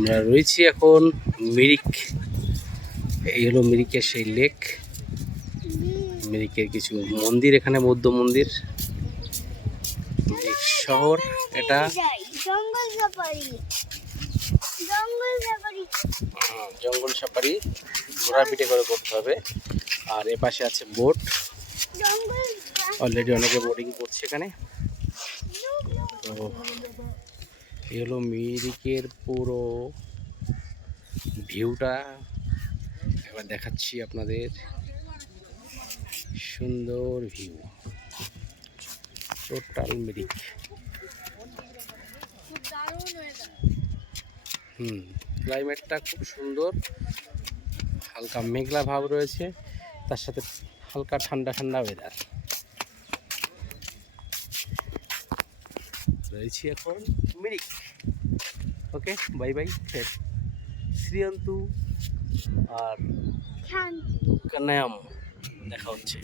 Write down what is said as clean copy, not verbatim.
আমরা রয়েছি এখন মিরিক। এই হলো মিরিকের সেই লেক। মিরিকের কিছু মন্দির, এখানে বৌদ্ধ মন্দির। মিরিক শহর এটা। জঙ্গল সাফারি ঘোড়া পিঠে করে করতে হবে। আর এ পাশে আছে বোট, অলরেডি অনেকে বোটিং করছে এখানে। তো এই হলো মিরিকের পুরো ভিউটা, এবার দেখাচ্ছি আপনাদের। সুন্দর ভিউ, টোটাল মিরিক। ক্লাইমেটটা খুব সুন্দর, হালকা মেঘলা ভাব রয়েছে, তার সাথে হালকা ঠান্ডা ঠান্ডা ওয়েদার রয়েছি এখন মিরিক। ওকে, বাই বাই। শ্রীয়ন্তু আর কানায়াম দেখা হচ্ছে।